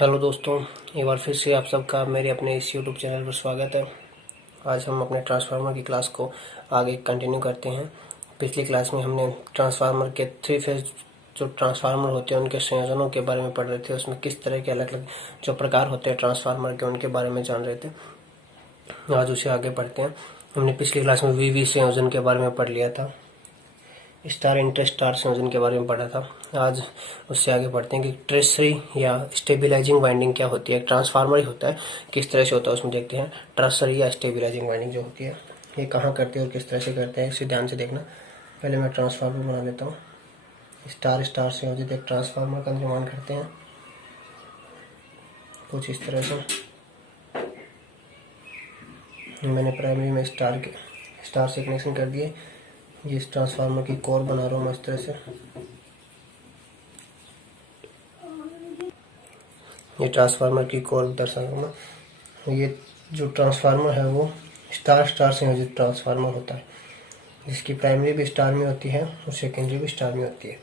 Hello दोस्तों, एक बार फिर से आप सबका मेरे अपने इस यूट्यूब चैनल पर स्वागत है। आज हम अपने ट्रांसफार्मर की क्लास को आगे कंटिन्यू करते हैं। पिछली क्लास में हमने ट्रांसफार्मर के 3 फेज जो ट्रांसफार्मर होते हैं उनके संयोजनों के बारे में पढ़ रहे थे। उसमें किस तरह के अलग अलग जो प्रकार होते हैं ट्रांसफार्मर के उनके बारे में जान रहे थे। आज उसे आगे पढ़ते हैं। हमने पिछली क्लास में वीवी संयोजन के बारे में पढ़ लिया था, स्टार इंटर स्टार संयोजन के बारे में पढ़ा था। आज उससे आगे बढ़ते हैं कि ट्रेसरी या स्टेबिलाइजिंग वाइंडिंग क्या होती है। ट्रांसफार्मर ही होता है, किस तरह से होता है उसमें देखते हैं। ट्रेसरी या स्टेबिलाइजिंग वाइंडिंग जो होती है ये कहाँ करते हैं और किस तरह से करते हैं, इसे ध्यान से देखना। पहले मैं ट्रांसफार्मर बना लेता हूँ। स्टार स्टार संयोजित एक ट्रांसफार्मर का निर्माण करते हैं कुछ इस तरह से। मैंने प्राइमरी में स्टार से कनेक्शन कर दिए। ये इस ट्रांसफार्मर की कोर बना रहा हूँ मैं इस तरह से। ये ट्रांसफार्मर की कोर दर्शा रहा हूँ मैं। ये जो ट्रांसफार्मर है वो स्टार स्टार संयोजित ट्रांसफार्मर होता है, जिसकी प्राइमरी भी स्टार में होती है और सेकेंडरी भी स्टार में होती है।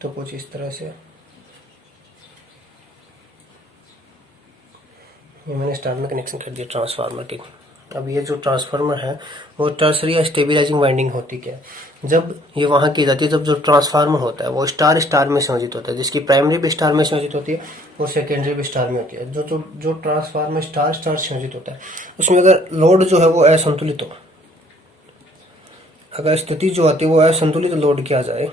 तो कुछ इस तरह से ये मैंने स्टार में कनेक्शन कर दिया ट्रांसफार्मर के। अब ये जो ट्रांसफार्मर है वो टर्सरी या स्टेबिलाइजिंग वाइंडिंग होती क्या है। जब ये वहां की जाती है जब जो ट्रांसफार्मर होता है वो स्टार स्टार में संयोजित होता है, जिसकी प्राइमरी भी स्टार में संयोजित होती है और सेकेंडरी भी स्टार में होती है। जो ट्रांसफार्मर स्टार स्टार संयोजित होता है उसमें अगर लोड जो है वो असंतुलित हो, अगर स्थिति जो आती है वो असंतुलित लोड किया जाए,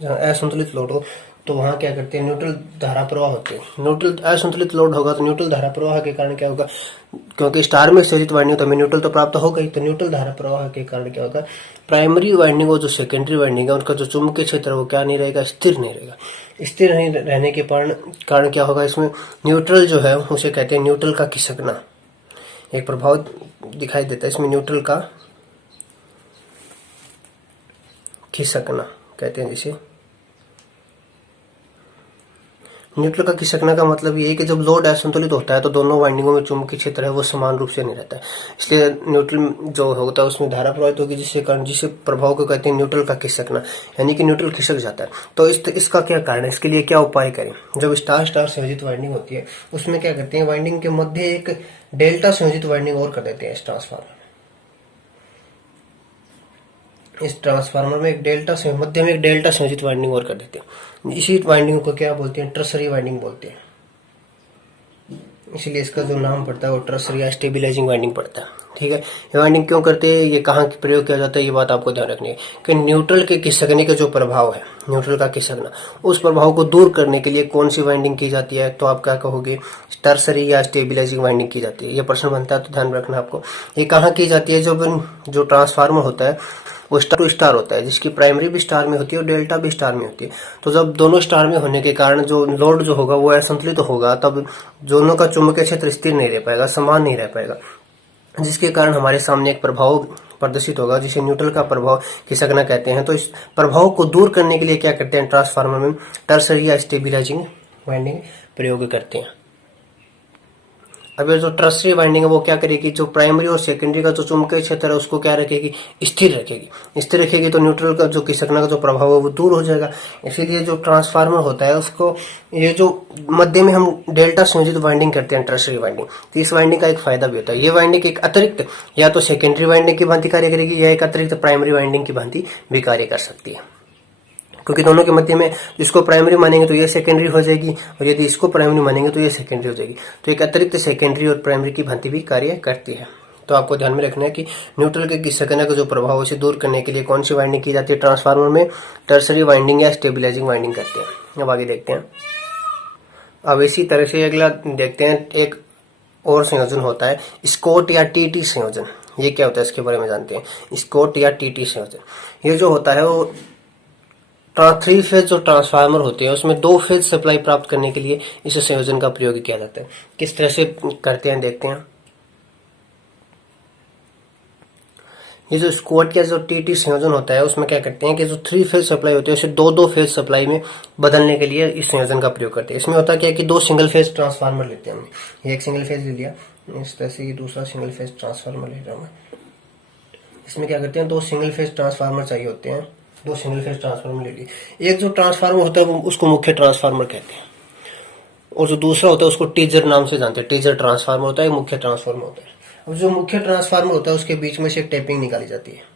जहाँ असंतुलित लोड हो तो वहां क्या करते हैं, न्यूट्रल धारा प्रवाह होते हैं। न्यूट्रल असंतुलित लोड होगा तो न्यूट्रल धारा प्रवाह के कारण क्या होगा, क्योंकि स्टार में संयोजित वाइंडिंग तो हमें न्यूट्रल तो प्राप्त होगा ही, तो न्यूट्रल धारा प्रवाह के कारण क्या होगा, प्राइमरी वाइंडिंग और जो सेकेंडरी वाइंडिंग है उनका जो चुंबकीय क्षेत्र है वो क्या नहीं रहेगा, स्थिर नहीं रहेगा। स्थिर नहीं रहने के कारण क्या होगा, इसमें न्यूट्रल जो है उसे कहते हैं न्यूट्रल का खिसकना। एक प्रभाव दिखाई देता है इसमें, न्यूट्रल का खिसकना कहते हैं जिसे। न्यूट्रल का खिसकना का मतलब ये है कि जब लोड असंतुलित होता है तो दोनों वाइंडिंगों में चुंबकीय क्षेत्र है वो समान रूप से नहीं रहता है, इसलिए न्यूट्रल जो होता है उसमें धारा प्रवाहित होगी, जिससे प्रभाव को कहते हैं न्यूट्रल का खिसकना, यानी कि न्यूट्रल खिसक जाता है। तो इसका क्या कारण है, इसके लिए क्या उपाय करें। जब स्टार स्टार संयोजित वाइंडिंग होती है उसमें क्या करते हैं, वाइंडिंग के मध्य एक डेल्टा संयोजित वाइंडिंग और कर देते हैं। इस ट्रांसफार्मर में मध्य में एक डेल्टा संयोजित वाइंडिंग और कर देते हैं। इसी वाइंडिंग को क्या बोलते हैं, ट्रसरी वाइंडिंग बोलते हैं। इसलिए इसका जो नाम पड़ता है वो ट्रसरी या स्टेबिलाइजिंग वाइंडिंग पड़ता है। ठीक है, ये वाइंडिंग क्यों करते हैं, ये कहाँ प्रयोग किया जाता है, ये बात आपको ध्यान रखनी है कि न्यूट्रल के खिसकने का जो प्रभाव है, न्यूट्रल का खिसकना, उस प्रभाव को दूर करने के लिए कौन सी वाइंडिंग की जाती है, तो आप क्या कहोगे, टर्सरी या स्टेबिलाइजिंग वाइंडिंग की जाती है। ये प्रश्न बनता है तो ध्यान रखना आपको। ये कहाँ की जाती है, जो ट्रांसफार्मर होता है वो स्टार टू स्टार होता है, जिसकी प्राइमरी भी स्टार में होती है और डेल्टा भी स्टार में होती है। तो जब दोनों स्टार में होने के कारण जो लोड जो होगा वो असंतुलित होगा, तब दोनों का चुंबकीय क्षेत्र स्थिर नहीं रह पाएगा, समान नहीं रह पाएगा, जिसके कारण हमारे सामने एक प्रभाव प्रदर्शित होगा जिसे न्यूट्रल का प्रभाव खिसकना कहते हैं। तो इस प्रभाव को दूर करने के लिए क्या करते हैं, ट्रांसफार्मर में टर्सरी या स्टेबिलाइजिंग वाइंडिंग प्रयोग करते हैं। अब ये जो टर्सरी वाइंडिंग है वो क्या करेगी, जो प्राइमरी और सेकेंडरी का जो चुंबकीय क्षेत्र है उसको क्या रखेगी, स्थिर रखेगी। तो न्यूट्रल का जो खिसकना का जो प्रभाव है वो दूर हो जाएगा। इसीलिए जो ट्रांसफार्मर होता है उसको ये जो मध्य में हम डेल्टा संयोजित वाइंडिंग करते हैं, टर्सरी वाइंडिंग, तो इस वाइंडिंग का एक फायदा भी होता है। ये वाइंडिंग एक अतिरिक्त या तो सेकेंडरी वाइंडिंग की भांति कार्य करेगी या एक अतिरिक्त प्राइमरी वाइंडिंग की भांति भी कार्य कर सकती है, क्योंकि दोनों के मध्य में इसको प्राइमरी मानेंगे तो ये सेकेंडरी हो जाएगी और यदि इसको प्राइमरी मानेंगे तो ये सेकेंडरी हो जाएगी। तो एक अतिरिक्त सेकेंडरी और प्राइमरी की भांति भी कार्य करती है। तो आपको ध्यान में रखना है कि न्यूट्रल के खिसकने का जो प्रभाव है उसे दूर करने के लिए कौन सी वाइंडिंग की जाती है ट्रांसफार्मर में, टर्सरी वाइंडिंग या स्टेबिलाइजिंग वाइंडिंग करते हैं। अब आगे देखते हैं। अब इसी तरह से अगला देखते हैं, एक और संयोजन होता है स्कॉट या टीटी संयोजन। ये क्या होता है इसके बारे में जानते हैं। स्कॉट या टीटी संयोजन ये जो होता है वो 3 फेज जो ट्रांसफार्मर होते हैं उसमें 2 फेज सप्लाई प्राप्त करने के लिए इस संयोजन का प्रयोग किया जाता है। किस तरह से करते हैं देखते हैं। ये जो स्कॉट या जो टीटी संयोजन होता है उसमें क्या करते हैं कि जो 3 फेज सप्लाई होती है उसे 2-2 फेज सप्लाई में बदलने के लिए इस संयोजन का प्रयोग करते हैं। इसमें होता क्या है कि 2 सिंगल फेज ट्रांसफार्मर लेते हैं हमने, ये एक सिंगल फेज ले लिया, इस तरह से दूसरा सिंगल फेज ट्रांसफार्मर ले रहा हूँ मैं। इसमें क्या करते हैं, 2 सिंगल फेज ट्रांसफार्मर चाहिए होते हैं दो सिंगल फेज ट्रांसफार्मर ले लिए। एक जो ट्रांसफार्मर होता है वो उसको मुख्य ट्रांसफार्मर कहते हैं, और जो दूसरा होता है उसको टीजर नाम से जानते हैं। टीजर ट्रांसफार्मर होता है, मुख्य ट्रांसफार्मर होता है। अब जो मुख्य ट्रांसफार्मर होता है उसके बीच में से एक टेपिंग निकाली जाती है।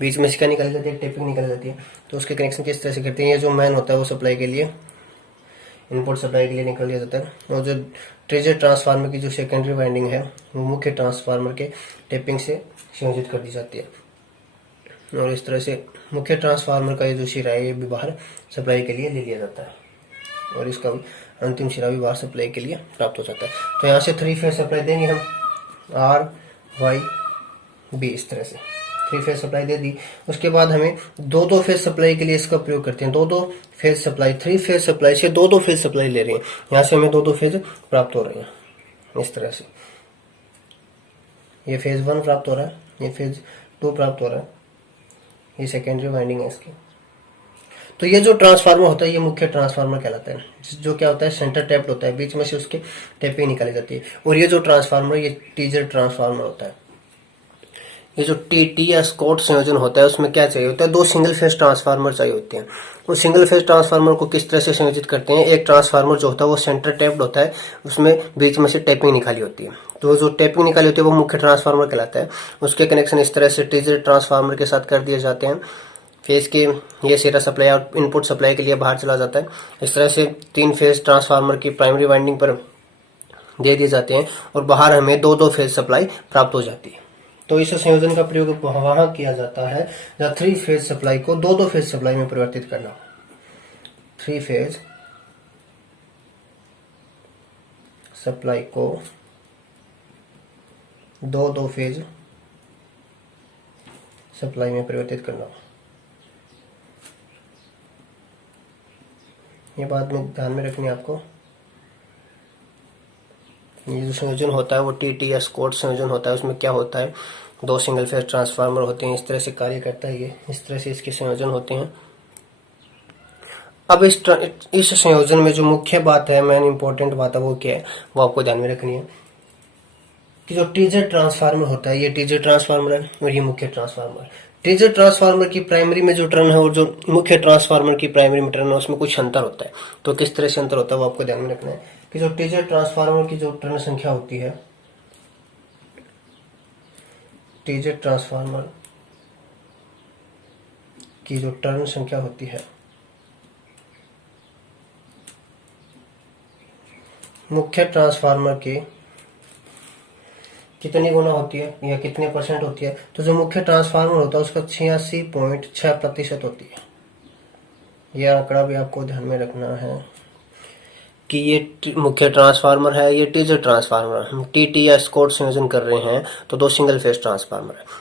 बीच में से क्या निकाली जाती है? एक टेपिंग निकाली जाती है। तो उसके कनेक्शन किस तरह से करते हैं? ये जो मैन होता है वो सप्लाई के लिए, इनपुट सप्लाई के लिए निकल दिया जाता है, और जो टीजर ट्रांसफार्मर की जो सेकेंडरी वाइंडिंग है वो मुख्य ट्रांसफार्मर के टेपिंग से संयोजित कर दी जाती है। और इस तरह से मुख्य ट्रांसफार्मर का ये जो सिरा है ये भी बाहर सप्लाई के लिए ले लिया जाता है, और इसका अंतिम सिरा भी बाहर सप्लाई के लिए प्राप्त हो जाता है। तो यहाँ से 3 फेज सप्लाई देंगे हम, आर वाई बी, इस तरह से 3 फेज सप्लाई दे दी। उसके बाद हमें 2-2 फेज सप्लाई के लिए इसका प्रयोग करते हैं। 2-2 फेज सप्लाई, 3 फेज सप्लाई से 2-2 फेज सप्लाई ले रहे हैं। यहाँ से हमें 2-2 फेज प्राप्त हो रहे हैं इस तरह से। ये फेज 1 प्राप्त हो रहा है, ये फेज 2 प्राप्त हो रहा है, ये सेकेंडरी वाइंडिंग है इसकी। तो ये जो ट्रांसफार्मर होता है ये मुख्य ट्रांसफार्मर कहलाता है, जो क्या होता है सेंटर टैप्ड होता है, बीच में से उसके टेपिंग निकाली जाती है। और ये जो ट्रांसफार्मर ये टीजर ट्रांसफार्मर होता है। ये जो टी या स्कॉट संयोजन होता है उसमें क्या चाहिए होता है? 2 सिंगल फेज ट्रांसफार्मर चाहिए होते हैं। वो सिंगल फेज ट्रांसफार्मर को किस तरह से संयोजित करते हैं? एक ट्रांसफार्मर जो होता है वो सेंटर टैप्ड होता है, उसमें बीच में से टेपिंग निकाली होती है। तो जो टेपिंग निकाली होती है वो मुख्य ट्रांसफार्मर कहलाता है। उसके कनेक्शन इस तरह से टीजर ट्रांसफार्मर के साथ कर दिए जाते हैं। फेज के ये सिरा सप्लाई और इनपुट सप्लाई के लिए बाहर चला जाता है। इस तरह से 3 फेज ट्रांसफार्मर की प्राइमरी वाइंडिंग पर दे दिए जाते हैं, और बाहर हमें 2-2 फेज सप्लाई प्राप्त हो जाती है। तो इस संयोजन का प्रयोग वहां किया जाता है जहाँ 3 फेज सप्लाई को 2-2 फेज सप्लाई में परिवर्तित करना हो। 3 फेज सप्लाई को 2-2 फेज सप्लाई में परिवर्तित करना हो। ये बात में ध्यान में रखनी है आपको। ये जो संयोजन होता है वो टी या स्कॉट संयोजन होता है। उसमें क्या होता है? 2 सिंगल फेज ट्रांसफार्मर होते हैं, इस तरह से कार्य करता है ये, इस तरह से इसके संयोजन होते हैं। अब इस संयोजन में जो मुख्य बात है, मेन इंपॉर्टेंट बात है, वो क्या है वो आपको ध्यान में रखनी है कि जो टीजर ट्रांसफार्मर होता है ये टीजर ट्रांसफार्मर है और ये मुख्य ट्रांसफार्मर। टीजर ट्रांसफार्मर की प्राइमरी में जो टर्न है और जो मुख्य ट्रांसफार्मर की प्राइमरी में टर्न है उसमें कुछ अंतर होता है। तो किस तरह से अंतर होता है वो आपको ध्यान में रखना है कि जो टीजर ट्रांसफार्मर की जो टर्न संख्या होती है, टीजर ट्रांसफार्मर की जो टर्न संख्या होती है मुख्य ट्रांसफार्मर के कितनी गुना होती है या कितने परसेंट होती है? तो जो मुख्य ट्रांसफार्मर होता है उसका 86.6% होती है। यह आंकड़ा भी आपको ध्यान में रखना है कि ये मुख्य ट्रांसफार्मर है, ये टीजर ट्रांसफार्मर। हम टी या स्कॉट संयोजन कर रहे हैं तो 2 सिंगल फेज ट्रांसफार्मर है।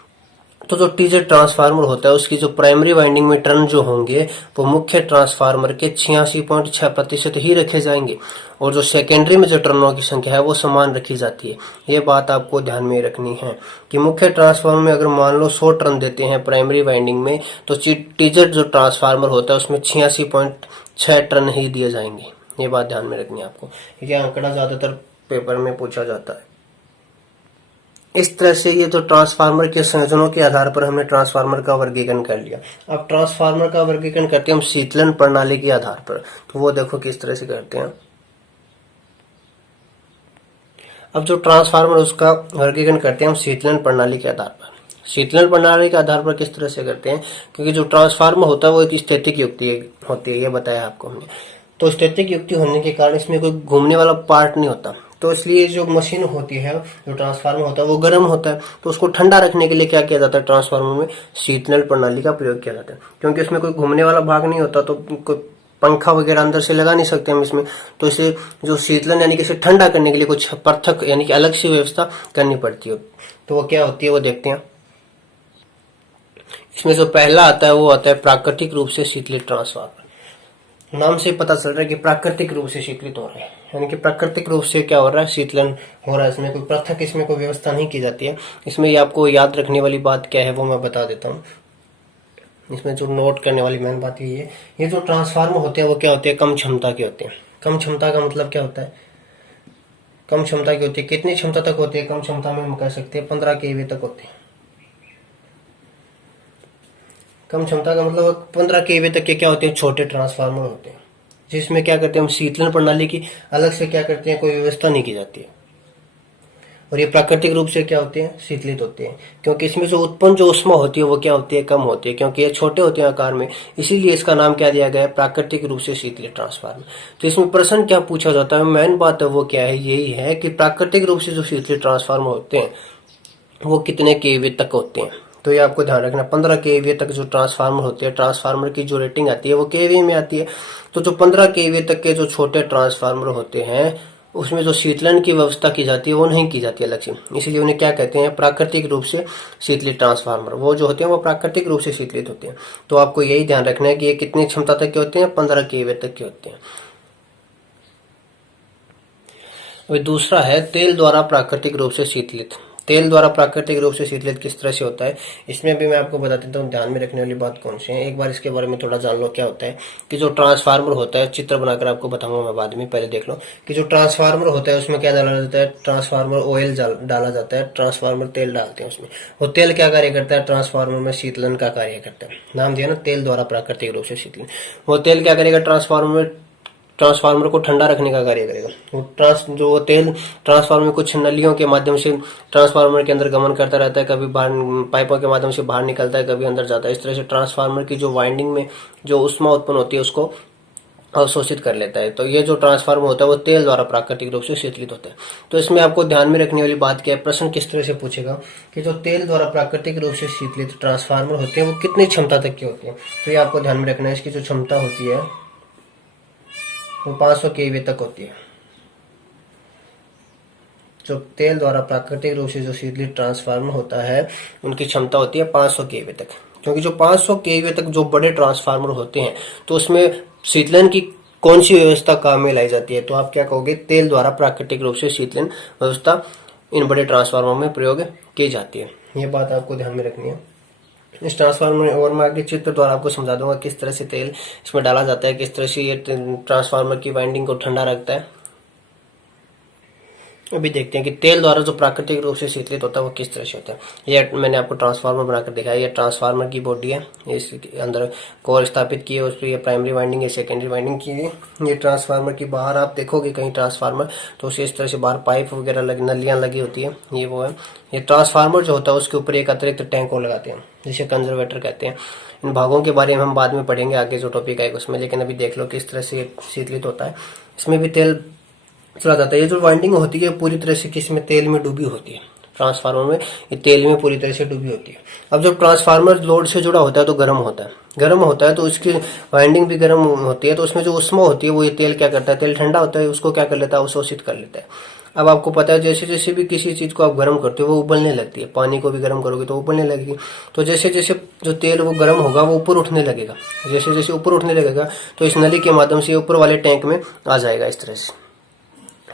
तो जो टीजर ट्रांसफार्मर होता है उसकी जो प्राइमरी वाइंडिंग में टर्न जो होंगे वो मुख्य ट्रांसफार्मर के 86.6% ही रखे जाएंगे, और जो सेकेंडरी में जो टर्नों की संख्या है वो समान रखी जाती है। ये बात आपको ध्यान में रखनी है कि मुख्य ट्रांसफार्मर में अगर मान लो 100 टर्न देते हैं प्राइमरी वाइंडिंग में, तो टीजर जो ट्रांसफार्मर होता है उसमें 86.6 टर्न ही दिए जाएंगे। ये बात ध्यान में रखनी है आपको। ये आंकड़ा ज्यादातर पेपर में पूछा जाता है। इस तरह से ये जो ट्रांसफार्मर के संयोजनों के आधार पर हमने ट्रांसफार्मर का वर्गीकरण कर लिया। अब ट्रांसफार्मर का वर्गीकरण करते हैं हम शीतलन प्रणाली के आधार पर। तो वो देखो किस तरह से करते हैं। अब जो ट्रांसफार्मर उसका वर्गीकरण करते हैं हम शीतलन प्रणाली के आधार पर। शीतलन प्रणाली के आधार पर किस तरह से करते हैं? क्योंकि जो ट्रांसफार्मर होता है वो एक स्थैतिक युक्ति होती है, ये बताया आपको हमने। तो स्थैतिक युक्ति होने के कारण इसमें कोई घूमने वाला पार्ट नहीं होता, तो इसलिए जो मशीन होती है, जो ट्रांसफार्मर होता है वो गर्म होता है। तो उसको ठंडा रखने के लिए क्या किया जाता है? ट्रांसफार्मर में शीतलन प्रणाली का प्रयोग किया जाता है। क्योंकि उसमें कोई घूमने वाला भाग नहीं होता, तो कोई पंखा वगैरह अंदर से लगा नहीं सकते हम इसमें। तो इसे जो शीतलन यानी कि इसे ठंडा करने के लिए कुछ पृथक यानी कि अलग सी व्यवस्था करनी पड़ती है। तो वो क्या होती है वो देखते हैं। इसमें जो पहला आता है वो आता है प्राकृतिक रूप से शीतलित ट्रांसफार्मर। नाम से पता चल रहा है कि प्राकृतिक रूप से शीतलित हो रहा है, यानी कि प्राकृतिक रूप से क्या हो रहा है? शीतलन हो रहा है। इसमें कोई पृथक इसमें कोई व्यवस्था नहीं की जाती है। इसमें ये आपको याद रखने वाली बात क्या है वो मैं बता देता हूँ। इसमें जो नोट करने वाली मेन बात ये है, ये जो ट्रांसफार्मर होते हैं वो क्या होते हैं? कम क्षमता के होते हैं। कम क्षमता का मतलब क्या होता है? कम क्षमता की होती है। कितनी क्षमता तक होती है? कम क्षमता में हम कह सकते हैं 15 kVA तक होते हैं। कम क्षमता का मतलब 15 केवी तक के क्या होते हैं, छोटे ट्रांसफार्मर होते हैं, जिसमें क्या करते हैं हम शीतलन प्रणाली की अलग से क्या करते हैं, कोई व्यवस्था नहीं की जाती है। और ये प्राकृतिक रूप से क्या होते हैं, शीतलित होते हैं, क्योंकि इसमें जो उत्पन्न जो ऊष्मा होती है वो क्या होती है, कम होती है, क्योंकि ये छोटे होते हैं आकार में, इसीलिए इसका नाम क्या दिया गया है, प्राकृतिक रूप से शीतलित ट्रांसफार्मर। तो इसमें प्रश्न क्या पूछा जाता है, मेन बात है वो क्या है, यही है कि प्राकृतिक रूप से जो शीतलित ट्रांसफार्मर होते हैं वो कितने केवी तक होते हैं। तो ये आपको ध्यान रखना, 15 केवी तक जो ट्रांसफार्मर होते हैं, ट्रांसफार्मर की जो रेटिंग आती है वो केवी में आती है। तो जो 15 केवी तक के जो छोटे ट्रांसफार्मर होते हैं उसमें जो शीतलन की व्यवस्था की जाती है वो नहीं की जाती अलग से, इसीलिए उन्हें क्या कहते हैं, प्राकृतिक रूप से शीतलित ट्रांसफार्मर। वो जो होते हैं वो प्राकृतिक रूप से शीतलित होते हैं। तो आपको यही ध्यान रखना है कि ये कितनी क्षमता तक के होते हैं, 15 केवी तक के होते हैं। और दूसरा है तेल द्वारा प्राकृतिक रूप से शीतलित। तेल द्वारा प्राकृतिक रूप से शीतलित किस तरह से होता है, इसमें भी मैं आपको बता देता हूँ, ध्यान में रखने वाली बात कौन सी है। एक बार इसके बारे में थोड़ा जान लो। क्या होता है कि जो ट्रांसफार्मर होता है, चित्र बनाकर आपको बताऊंगा मैं बाद में, पहले देख लो कि जो ट्रांसफार्मर होता है उसमें क्या डाला जाता है, ट्रांसफार्मर ऑयल डाला जाता है, ट्रांसफार्मर तेल डालते हैं उसमें। वो तेल क्या कार्य करता है, ट्रांसफार्मर में शीतलन का कार्य करता है। नाम दिया ना, तेल द्वारा प्राकृतिक रूप से शीतलन। वो तेल क्या करेगा, ट्रांसफार्मर को ठंडा रखने का कार्य करेगा। वो तेल ट्रांसफार्मर में कुछ नलियों के माध्यम से ट्रांसफार्मर के अंदर गमन करता रहता है, कभी बाहर पाइपों के माध्यम से बाहर निकलता है, कभी अंदर जाता है। इस तरह से ट्रांसफार्मर की जो वाइंडिंग में जो ऊष्मा उत्पन्न होती है उसको अवशोषित कर लेता है। तो ये जो ट्रांसफार्मर होता है वो तेल द्वारा प्राकृतिक रूप से शीतलित होता है। तो इसमें आपको ध्यान में रखने वाली बात क्या है, प्रश्न किस तरह से पूछेगा कि जो तेल द्वारा प्राकृतिक रूप से शीतलित ट्रांसफार्मर होते हैं वो कितनी क्षमता तक के होते हैं। तो ये आपको ध्यान में रखना है, इसकी जो क्षमता होती है वो 500 केवी तक होती है। जो तेल द्वारा प्राकृतिक रूप से जो शीतलित ट्रांसफार्मर होता है उनकी क्षमता होती है 500 केवी तक, क्योंकि जो 500 केवी तक जो बड़े ट्रांसफार्मर होते हैं तो उसमें शीतलन की कौन सी व्यवस्था काम में लाई जाती है। तो आप क्या कहोगे, तेल द्वारा प्राकृतिक रूप से शीतलन व्यवस्था इन बड़े ट्रांसफार्मर में प्रयोग की जाती है। ये बात आपको ध्यान में रखनी है। इस ट्रांसफार्मर में और मैं आगे चित्र द्वारा आपको समझा दूंगा किस तरह से तेल इसमें डाला जाता है, किस तरह से ये ट्रांसफार्मर की वाइंडिंग को ठंडा रखता है। अभी देखते हैं कि तेल द्वारा जो प्राकृतिक रूप से शीतलित होता है वो किस तरह से होता है। ये मैंने आपको ट्रांसफार्मर बनाकर दिखाया। ये ट्रांसफार्मर की बॉडी है, इसके अंदर कोर स्थापित किए, उस पर ये प्राइमरी वाइंडिंग है, सेकेंडरी वाइंडिंग की है। ये ट्रांसफार्मर की बाहर आप देखोगे कहीं ट्रांसफार्मर तो उसे इस तरह से बाहर पाइप वगैरह नलियां लगी होती है, ये वो है। ये ट्रांसफार्मर जो होता है उसके ऊपर एक अतिरिक्त टैंक को लगाते हैं जिसे कंजर्वेटर कहते हैं। इन भागों के बारे में हम बाद में पढ़ेंगे, आगे जो टॉपिक आएगा उसमें, लेकिन अभी देख लो किस तरह से शीतलित होता है। इसमें भी तेल चला जाता है। ये जो वाइंडिंग होती है पूरी तरह से किसमें, तेल में डूबी होती है। ट्रांसफार्मर में ये तेल में पूरी तरह से डूबी होती है। अब जब ट्रांसफार्मर लोड से जुड़ा होता है तो गर्म होता है, तो इसकी वाइंडिंग भी गर्म होती है, तो उसमें जो ऊष्मा होती है वो ये तेल क्या करता है, तेल ठंडा होता है उसको क्या कर लेता है, अवशोषित कर लेता है। अब आपको पता है जैसे जैसे भी किसी चीज को आप गर्म करते हो वो उबलने लगती है। पानी को भी गर्म करोगे तो उबलने लगेगी। तो जैसे जैसे जो तेल वो गर्म होगा वो ऊपर उठने लगेगा। जैसे जैसे ऊपर उठने लगेगा तो इस नली के माध्यम से ऊपर वाले टैंक में आ जाएगा इस तरह से।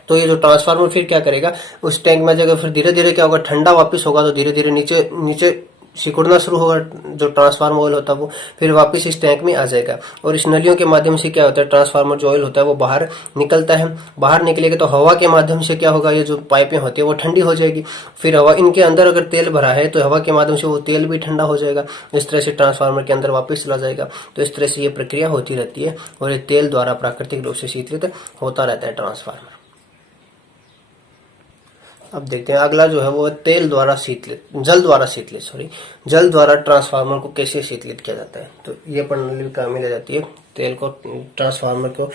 तो ये जो ट्रांसफार्मर फिर क्या करेगा, उस टैंक में जाकर फिर धीरे धीरे क्या होगा, ठंडा वापस होगा तो धीरे धीरे नीचे नीचे सिकुड़ना शुरू होगा। जो ट्रांसफार्मर ऑयल होता है वो फिर वापस इस टैंक में आ जाएगा। और इस नलियों के माध्यम से क्या होता है, ट्रांसफार्मर जो ऑयल होता है वो बाहर निकलता है। बाहर निकलेगा तो हवा के माध्यम से क्या होगा, ये जो पाइपें होती है वो ठंडी हो जाएगी। फिर हवा, इनके अंदर अगर तेल भरा है तो हवा के माध्यम से वो तेल भी ठंडा हो जाएगा। इस तरह से ट्रांसफार्मर के अंदर वापस चला जाएगा। तो इस तरह से ये प्रक्रिया होती रहती है और ये तेल द्वारा प्राकृतिक रूप से शीतलित होता रहता है ट्रांसफार्मर। अब देखते हैं अगला जो है वो जल द्वारा ट्रांसफार्मर को कैसे शीतलित किया जाता है। तो ये प्रणाली काम में ली जाती है तेल को, ट्रांसफार्मर को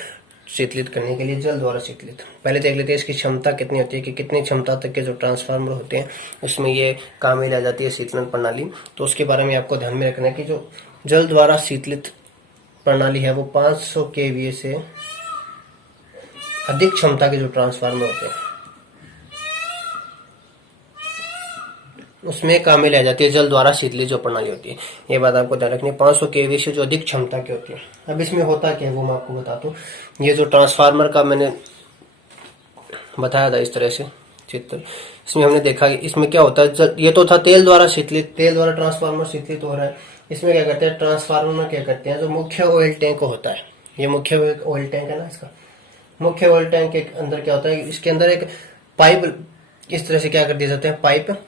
शीतलित करने के लिए जल द्वारा शीतलित। पहले देख लेते हैं इसकी क्षमता कितनी होती है, कि कितनी क्षमता तक के जो ट्रांसफार्मर होते हैं उसमें ये काम में ला जाती है शीतलन प्रणाली। तो उसके बारे में आपको ध्यान में रखना है कि जो जल द्वारा शीतलित प्रणाली है वो 500 केवीए से अधिक क्षमता के जो ट्रांसफार्मर होते हैं उसमें काम में लाई जाती है जल द्वारा शीतलित जो प्रणाली होती है। ये बात आपको ध्यान रखनी है, 500 केवी से जो अधिक क्षमता की होती है। अब इसमें होता क्या है वो मैं आपको बताता हूँ। ये जो ट्रांसफार्मर का मैंने बताया था इस तरह से चित्र, इसमें हमने देखा कि इसमें क्या होता है, ये तो था तेल द्वारा ट्रांसफार्मर शीतलित हो रहा है। इसमें क्या करते हैं, ट्रांसफार्मर में क्या करते हैं, जो मुख्य ऑयल टैंक होता है, ये मुख्य ऑयल टैंक है ना, इसका मुख्य ऑयल टैंक के अंदर क्या होता है, इसके अंदर एक पाइप इस तरह से क्या कर दिए जाते हैं, पाइप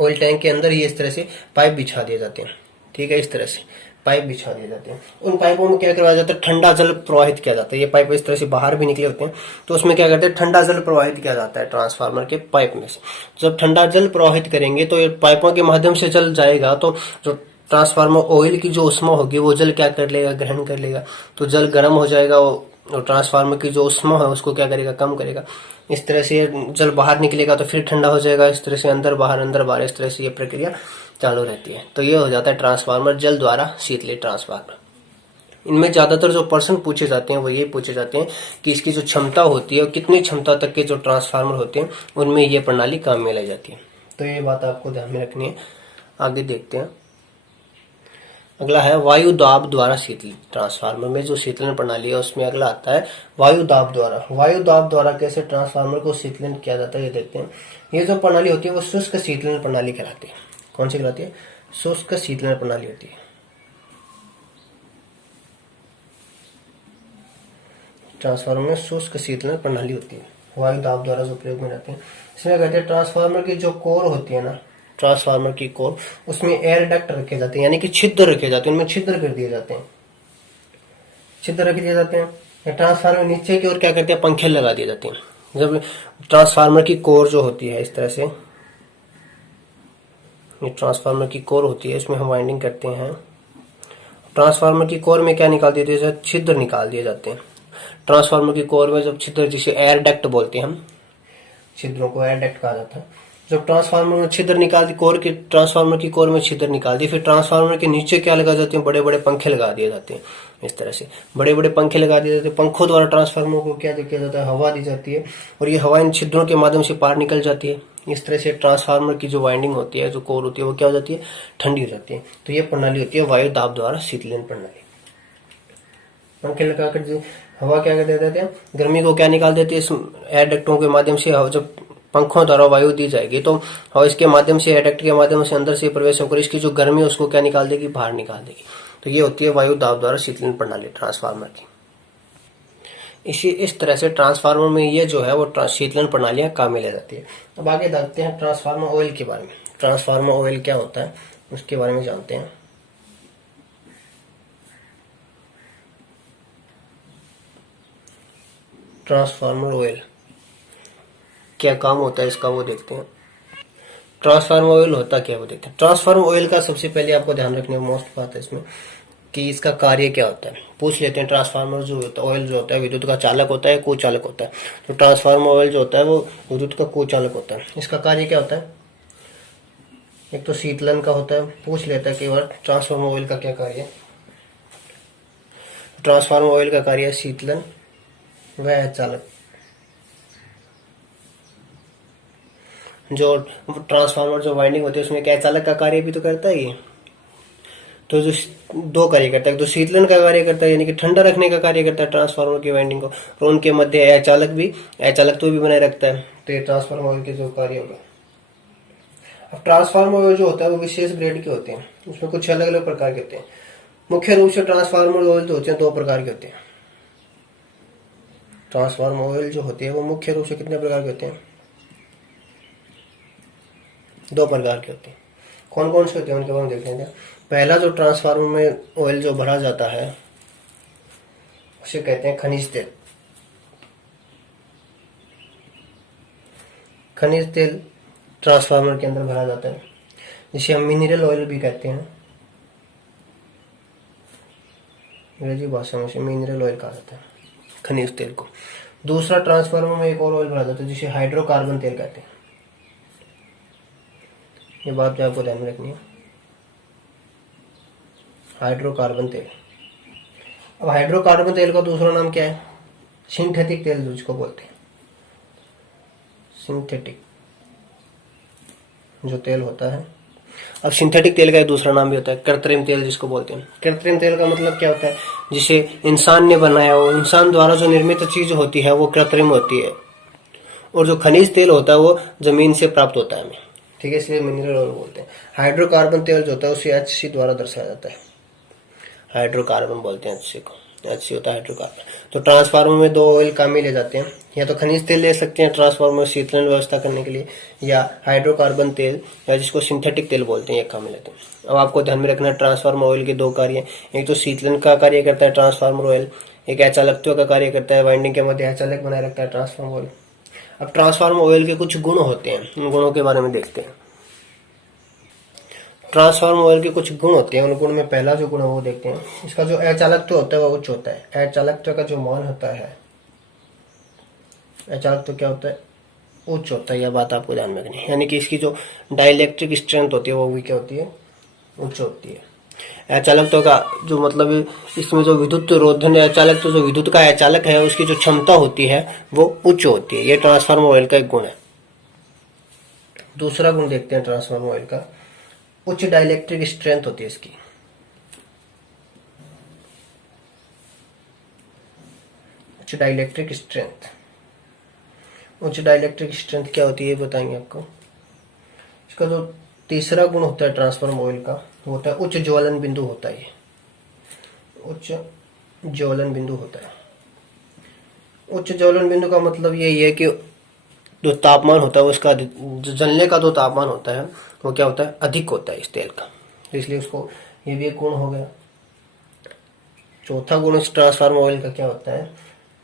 ऑयल टैंक के अंदर ही इस तरह से पाइप बिछा दिए जाते हैं। ठीक है, इस तरह से पाइप बिछा दिए जाते हैं। उन पाइपों में क्या करवाया जाता है, ठंडा जल प्रवाहित किया जाता है। ये पाइप इस तरह से बाहर भी निकले होते हैं, तो उसमें क्या करते हैं, ठंडा जल प्रवाहित किया जाता है ट्रांसफार्मर के पाइप में से। जब ठंडा जल प्रवाहित करेंगे तो ये पाइपों के माध्यम से जल जाएगा, तो जो ट्रांसफार्मर ऑयल की जो उष्मा होगी वो जल क्या कर लेगा, ग्रहण कर लेगा। तो जल गर्म हो जाएगा, और ट्रांसफार्मर की जो उष्मा है उसको क्या करेगा, कम करेगा। इस तरह से जल बाहर निकलेगा तो फिर ठंडा हो जाएगा। इस तरह से अंदर बाहर, इस तरह से ये प्रक्रिया चालू रहती है। तो ये हो जाता है ट्रांसफार्मर जल द्वारा शीतलित ट्रांसफार्मर। इनमें ज्यादातर जो प्रश्न पूछे जाते हैं वो ये पूछे जाते हैं कि इसकी जो क्षमता होती है और कितनी क्षमता तक के जो ट्रांसफार्मर होते हैं उनमें ये प्रणाली काम में लाई जाती है। तो ये बात आपको ध्यान में रखनी है। आगे देखते हैं, अगला है वायु दाब द्वारा शीतलित ट्रांसफार्मर में जो शीतलन प्रणाली है उसमें अगला आता है वायु दाब द्वारा। वायु दाब द्वारा कैसे ट्रांसफार्मर को शीतलन किया जाता है ये देखते हैं। ये जो प्रणाली होती है वो शुष्क शीतलन प्रणाली कहलाती है। कौन सी कहलाती है, शुष्क शीतलन प्रणाली होती है। ट्रांसफार्मर में शुष्क शीतलन प्रणाली होती है, वायु दाब द्वारा जो प्रयोग में रहते हैं। इसमें कहते हैं ट्रांसफार्मर की जो कोर होती है ना, ट्रांसफार्मर की कोर, उसमें एयर डक्ट रखे जाते हैं, यानी कि छिद्र रखे जाते हैं, उनमें छिद्र कर दिए जाते हैं, छिद्र रख दिए जाते हैं। ट्रांसफार्मर नीचे की ओर क्या करते हैं, पंखे लगा दिए जाते हैं। जब ट्रांसफार्मर की कोर जो होती है इस तरह से, ये ट्रांसफार्मर की कोर होती है, इसमें हम वाइंडिंग करते हैं। ट्रांसफार्मर की कोर में क्या निकाल दिए जाते हैं, छिद्र निकाल दिए जाते हैं। ट्रांसफार्मर की कोर में जब छिद्र, जिसे एयर डक्ट बोलते हैं हम, छिद्रों को एयर डक्ट कहा जाता है। जब ट्रांसफार्मर में छिद्र निकाल दी, कोर की, ट्रांसफार्मर की कोर में छिद्र निकाल दी, फिर ट्रांसफार्मर के नीचे क्या लगा जाते हैं, बड़े बड़े पंखे लगा दिए जाते हैं। इस तरह से बड़े बड़े पंखे लगा दिए जाते हैं। पंखों द्वारा ट्रांसफार्मर को क्या किया जाता है, हवा दी जाती है, और ये हवा इन छिद्रों के माध्यम से बाहर निकल जाती है। इस तरह से ट्रांसफार्मर की जो वाइंडिंग होती है, जो कोर होती है, वो क्या हो जाती है, ठंडी हो जाती है। तो ये प्रणाली होती है वायु दाब द्वारा शीतलन प्रणाली। पंखे लगाकर जो हवा क्या कर देते हैं, गर्मी को क्या निकाल देती है, एयर डक्टों के माध्यम से। जब पंखों द्वारा वायु दी जाएगी तो हवा इसके माध्यम से, एयर डक्ट के माध्यम से अंदर से प्रवेश होकर इसकी जो गर्मी है उसको क्या निकाल देगी, बाहर निकाल देगी। तो ये होती है वायु दाब द्वारा शीतलन प्रणाली ट्रांसफार्मर की। इस तरह से ट्रांसफार्मर में ये जो है वो शीतलन प्रणालियां काम में ले जाती है। अब आगे देखते हैं ट्रांसफार्मर ऑयल के बारे में। ट्रांसफार्मर ऑयल क्या होता है उसके बारे में जानते हैं। ट्रांसफार्मर ऑयल क्या काम होता है इसका वो देखते हैं। ट्रांसफार्मर ऑयल होता क्या है वो देखते हैं। ट्रांसफार्मर ऑयल का सबसे पहले आपको ध्यान रखने की मोस्ट बात है इसमें कि इसका कार्य क्या होता है। पूछ लेते हैं, ट्रांसफार्मर जो होता है, ऑयल जो होता है, विद्युत का चालक होता है, कुचालक होता है। तो ट्रांसफार्मर ऑयल जो होता है वो विद्युत का कुचालक होता है। इसका कार्य क्या होता है, एक तो शीतलन का होता है। पूछ लेता है कई बार ट्रांसफार्मर ऑयल का क्या कार्य है। ट्रांसफार्मर ऑयल का कार्य है शीतलन व चालक। जो ट्रांसफार्मर जो वाइंडिंग होती है उसमें क्या चालक का कार्य भी तो करता है ये। तो जो दो कार्य करता है, तो शीतलन का कार्य करता है यानी कि ठंडा रखने का कार्य करता है ट्रांसफार्मर की वाइंडिंग को, और उनके मध्य अचालक भी बनाए रखता है। तो ये ट्रांसफार्मर ऑयल के जो कार्य होगा। अब ट्रांसफार्मर ऑयल जो होता है वो विशेष ग्रेड के होते हैं, उसमें कुछ अलग अलग प्रकार के होते हैं। मुख्य रूप से ट्रांसफार्मर ऑयल जो होते हैं दो प्रकार के होते हैं। ट्रांसफार्मर ऑयल जो होते हैं वो मुख्य रूप से कितने प्रकार के होते हैं, दो प्रकार के होते हैं। कौन कौन से होते हैं उनके बारे में देख लेंगे। पहला जो ट्रांसफार्मर में ऑयल जो भरा जाता है उसे कहते हैं खनिज तेल। खनिज तेल ट्रांसफार्मर के अंदर भरा जाता है, जिसे हम मिनरल ऑयल भी कहते हैं। अंग्रेजी भाषा में मिनरल ऑयल कहा जाता है खनिज तेल को। दूसरा ट्रांसफार्मर में एक और ऑयल भरा जाता है जिसे हाइड्रोकार्बन तेल कहते हैं। ये बात भी आपको ध्यान में रखनी है, हाइड्रोकार्बन तेल। अब हाइड्रोकार्बन तेल का दूसरा नाम क्या है, सिंथेटिक तेल जिसको बोलते हैं। सिंथेटिक जो तेल होता है। अब सिंथेटिक तेल का एक दूसरा नाम भी होता है कृत्रिम तेल जिसको बोलते हैं। कृत्रिम तेल का मतलब क्या होता है, जिसे इंसान ने बनाया हो, इंसान द्वारा जो निर्मित चीज होती है वो कृत्रिम होती है। और जो खनिज तेल होता है वो जमीन से प्राप्त होता है हमें, ठीक है, इसलिए मिनरल ऑयल बोलते हैं। हाइड्रोकार्बन तेल जो होता है उसे HC द्वारा दर्शाया जाता है, हाइड्रोकार्बन बोलते हैं HC को। HC होता है हाइड्रोकार्बन। तो ट्रांसफार्मर में 2 ऑयल काम में ले जाते हैं, या तो खनिज तेल ले सकते हैं ट्रांसफार्मर शीतलन व्यवस्था करने के लिए, या हाइड्रोकार्बन तेल, या जिसको सिंथेटिक तेल बोलते हैं, ये काम में लेते हैं। अब आपको ध्यान में रखना है ट्रांसफार्मर ऑयल के 2 कार्य, एक तो शीतलन का कार्य करता है ट्रांसफार्मर ऑयल, एक अचालकत्व का कार्य करता है, वाइंडिंग के मध्य अचालक बनाए रखता है ट्रांसफार्मर ऑयल। अब ट्रांसफार्मर ऑयल के कुछ गुण होते हैं, उन गुणों के बारे में देखते हैं। ट्रांसफार्मर ऑयल के कुछ गुण होते हैं, उन गुण में पहला जो गुण है वो देखते हैं। इसका जो अचालकत्व होता है वो उच्च होता है। अचालकत्व का जो मान होता है, अचालकत्व क्या होता है, उच्च होता है। यह बात आपको ध्यान में रखनी है, यानी कि इसकी जो डाइलेक्ट्रिक स्ट्रेंथ होती है वो भी क्या होती है, उच्च होती है। अचालकत्व का जो मतलब इसमें जो विद्युत रोधन अचालक, तो जो विद्युत का अचालक है उसकी जो क्षमता होती है वो उच्च होती है। ये ट्रांसफार्मर ऑयल का एक गुण है। दूसरा गुण देखते हैं ट्रांसफार्मर ऑयल का, उच्च डाइलेक्ट्रिक स्ट्रेंथ होती है इसकी। उच्च डाइलेक्ट्रिक स्ट्रेंथ, उच्च डाइलेक्ट्रिक स्ट्रेंथ क्या होती है बताएंगे आपको। इसका जो तीसरा गुण होता है ट्रांसफार्मर ऑयल का वो होता है उच्च ज्वलन बिंदु होता है। उच्च ज्वलन बिंदु होता है। उच्च ज्वलन बिंदु का मतलब यही है कि जो तापमान होता है उसका, जो जलने का जो तापमान होता है वो क्या होता है, अधिक होता है इस तेल का, तो इसलिए उसको, ये भी एक गुण हो गया। चौथा गुण इस ट्रांसफार्मर ऑयल का क्या होता है,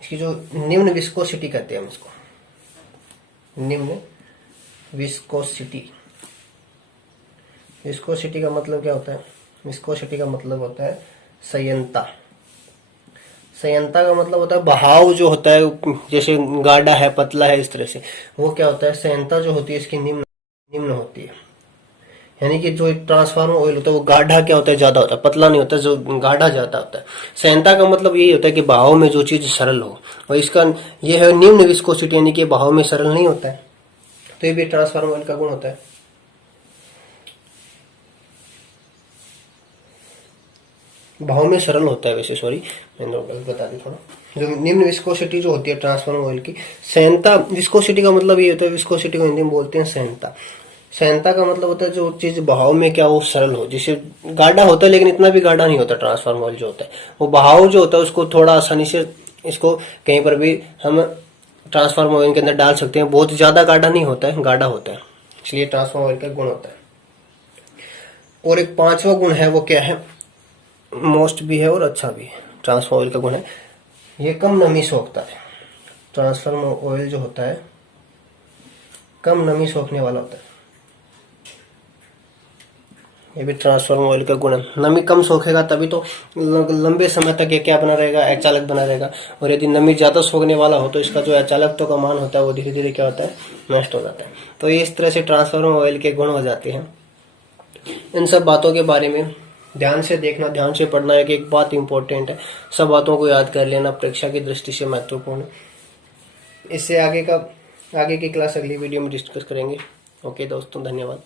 इसकी जो निम्न विस्कोसिटी कहते हैं हम इसको, निम्न विस्कोसिटी। विस्कोसिटी का मतलब क्या होता है, विस्कोसिटी का मतलब होता है संयंता। संयंता का मतलब होता है बहाव जो होता है, जैसे गाढ़ा है, पतला है, इस तरह से वो क्या होता है, संयंता जो होती है इसकी निम्न होती है। यानी कि जो ट्रांसफार्मर ऑयल होता है वो गाढ़ा क्या होता है, ज्यादा होता है, पतला नहीं होता, जो गाढ़ा ज्यादा होता है। संयंता का मतलब यही होता है कि बहाव में जो चीज सरल हो, और इसका ये है निम्न विस्कोसिटी, यानी कि बहाव में सरल नहीं होता है। तो ये भी ट्रांसफार्मर ऑयल का गुण होता है। भाव में सरल होता है, वैसे सॉरी मैंने गलत बता दी थोड़ा। जो निम्न विस्कोसिटी जो होती है ट्रांसफार्मर ऑयल की, संयंता, विस्कोसिटी का मतलब ये होता है, विस्कोसिटी को हिंदी में बोलते हैं संयंता। संयंता का मतलब होता है जो चीज बहाव में क्या हो, सरल हो। जैसे गाढ़ा होता है लेकिन इतना भी गाढ़ा नहीं होता ट्रांसफार्मर ऑयल जो होता है, वो बहाव जो होता है उसको थोड़ा आसानी से, इसको कहीं पर भी हम ट्रांसफार्मर ऑयल के अंदर डाल सकते हैं। बहुत ज्यादा गाढ़ा नहीं होता है, गाढ़ा होता है, इसलिए ट्रांसफार्मर ऑयल का गुण होता है। और एक पांचवा गुण है, वो क्या है, मोस्ट भी है और अच्छा भी है। ट्रांसफार्मर ऑयल का गुण है, ये कम नमी सोखता है। ट्रांसफार्मर ऑयल जो होता है कम नमी सोखने वाला होता है। ये भी ट्रांसफार्मर ऑयल का गुण है। नमी कम सोखेगा तभी तो लंबे समय तक ये क्या बना रहेगा, अचालक बना रहेगा। और यदि नमी ज्यादा सोखने वाला हो तो इसका जो अचालकत्व का मान होता है वो धीरे धीरे क्या होता है, नष्ट हो जाता है। तो ये इस तरह से ट्रांसफार्मर ऑयल के गुण हो जाते हैं। इन सब बातों के बारे में ध्यान से देखना, ध्यान से पढ़ना है कि एक बात इंपॉर्टेंट है, सब बातों को याद कर लेना, परीक्षा की दृष्टि से महत्वपूर्ण है। इससे आगे की क्लास अगली वीडियो में डिस्कस करेंगे। ओके दोस्तों, धन्यवाद।